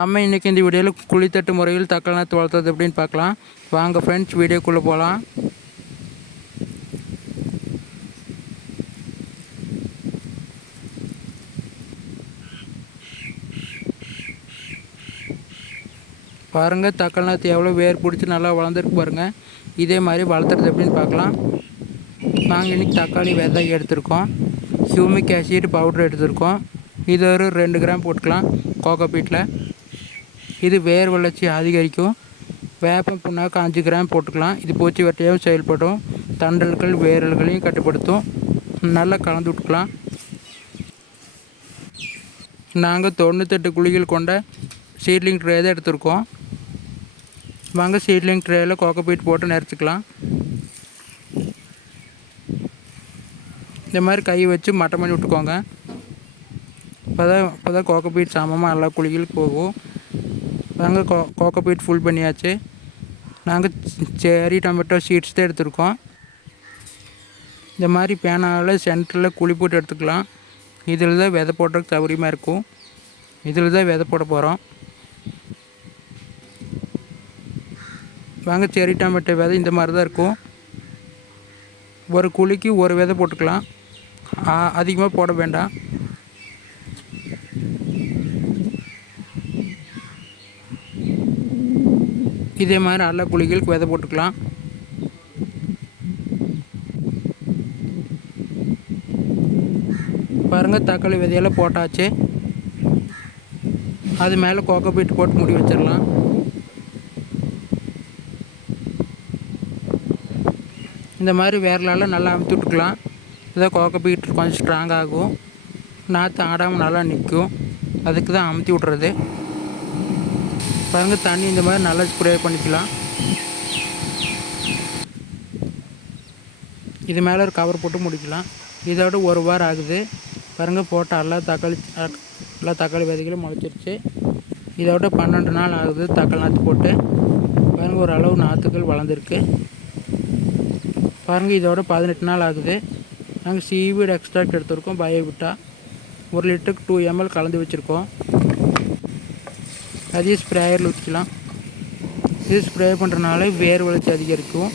நம்ம இன்றைக்கி இந்த வீடியோவில் குழித்தட்டு முறையில் தக்காளி வளர்த்துறது வளர்த்தது எப்படின்னு பார்க்கலாம். வாங்க ஃப்ரெண்ட்ஸ் வீடியோக்குள்ளே போகலாம் பாருங்கள் தக்காளி நாற்று எவ்வளோ வேர் பிடிச்சி நல்லா வளர்ந்துருக்கு பாருங்கள் இதே மாதிரி வளர்த்துறது எப்படின்னு பார்க்கலாம். நாங்கள் இன்றைக்கி தக்காளி விதை எடுத்திருக்கோம். ஹியூமிக் ஆசிட் பவுடர் எடுத்திருக்கோம். இது ஒரு ரெண்டு கிராம் போட்டுக்கலாம். கோகோபீட்டில் இது வேர் வளர்ச்சி அதிகரிக்கும். வேப்பம் புண்ணாக்கு அஞ்சு கிராம் போட்டுக்கலாம். இது பூச்சி வட்டையாகவும் செயல்படும். தண்டல்கள் வேரல்களையும் கட்டுப்படுத்தும். நல்லா கலந்து விட்டுக்கலாம். நாங்கள் தொண்ணூத்தெட்டு குழிகள் கொண்ட சீட்லிங் ட்ரே தான் எடுத்திருக்கோம். வாங்க சீட்லிங் ட்ரேயில் கோக்கப்பீட் போட்டு நிறச்சிக்கலாம் இந்த மாதிரி கை வச்சு மட்டம் பண்ணி விட்டுக்கோங்க. இப்போ தான் இப்போ தான் கோக்கப்பீட் சமமாக எல்லா குழிகளுக்கு போகும். நாங்கள் கோ கோகோபீட் ஃபுல் பண்ணியாச்சு. நாங்கள் செரி டொமேட்டோ சீட்ஸ் தான் எடுத்திருக்கோம். இந்த மாதிரி பேனாவில் சென்டரில் குழி போட்டு எடுத்துக்கலாம். இதில் தான் விதை போடுறதுக்கு சௌகரியமாக இருக்கும். இதில் தான் விதை போட போகிறோம் வாங்க செரி டொமேட்டோ விதை இந்த மாதிரி தான் இருக்கும். ஒரு குழிக்கு ஒரு விதை போட்டுக்கலாம். அதிகமாக போட வேண்டாம். இதே மாதிரி நல்ல குழிகளுக்கு விதை போட்டுக்கலாம். பாருங்கள் தக்காளி விதையெல்லாம் போட்டாச்சு. அது மேலே கோகோ பீட் போட்டு முடி வச்சிடலாம். இந்த மாதிரி வேரலால் நல்லா அமுத்தி விட்டுக்கலாம். இதான் கோகோ பீட் கொஞ்சம் ஸ்ட்ராங் ஆகும். நாற்று ஆடாமல் நல்லா நிற்கும். அதுக்கு தான் அமுத்தி விட்றது. பாருங்கள் தண்ணி இந்த மாதிரி நல்லா ஸ்ப்ரே பண்ணிக்கலாம். இது மேலே ஒரு கவர் போட்டு முடிக்கலாம். இதோட ஒரு வாரம் ஆகுது. பாருங்கள் போட்ட எல்லா தக்காளி எல்லா தக்காளி விதைகளும் முளைச்சிருச்சு. இதோட பன்னெண்டு நாள் ஆகுது தக்காளி நாற்று போட்டு. பாருங்கள் ஒரு அளவு நாற்றுகள் வளர்ந்துருக்கு. பாருங்கள் இதோட பதினெட்டு நாள் ஆகுது. நாங்கள் சீவீடு எக்ஸ்ட்ராக்ட் எடுத்திருக்கோம் பயோவிட்டா ஒரு லிட்டருக்கு டூ எம்எல் கலந்து வச்சுருக்கோம். அதையும் ஸ்ப்ரேயரில் ஊற்றிக்கலாம் இது ஸ்ப்ரே பண்ணுறனால வேர் வளர்ச்சி அதிகரிக்கும்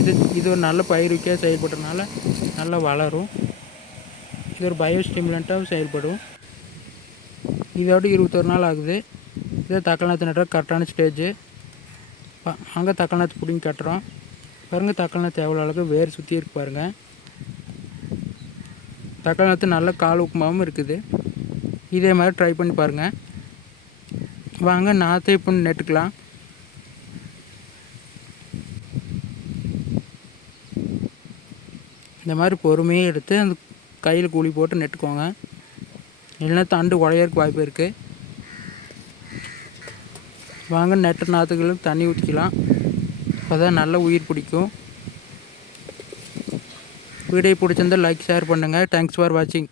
இது இது ஒரு நல்ல பயிருக்கே செயல்படுறதுனால நல்லா வளரும். இது ஒரு பயோ ஸ்டிமுலண்ட்டாக செயல்படும். இதோட இருபத்தொரு நாள் ஆகுது. இதே தக்காளி நட்டுற கரெக்டான ஸ்டேஜு அங்கே தக்காளி பிடிங்கி கட்டுறோம். பாருங்கள் தக்காளி எவ்வளோ அளவுக்கு வேர் சுற்றி இருக்கு பாருங்கள் தக்காளி நல்ல கால் உப்புமாவும் இருக்குது. இதே மாதிரி ட்ரை பண்ணி பாருங்கள் வாங்க நாற்றை இப்போ நட்டுக்கலாம் இந்த மாதிரி பொறுமையாக எடுத்து அந்த கையில் கூலி போட்டு நெட்டுக்கோங்க. இல்லைன்னா தண்டு உடையறதுக்கு வாய்ப்பு இருக்குது வாங்க நெட்டு நாற்றுகளுக்கு தண்ணி ஊற்றிக்கலாம் அப்போ தான் நல்ல உயிர் பிடிக்கும். வீடியோ பிடிச்சிருந்தால் லைக் ஷேர் பண்ணுங்கள் தேங்க்ஸ் ஃபார் வாட்சிங்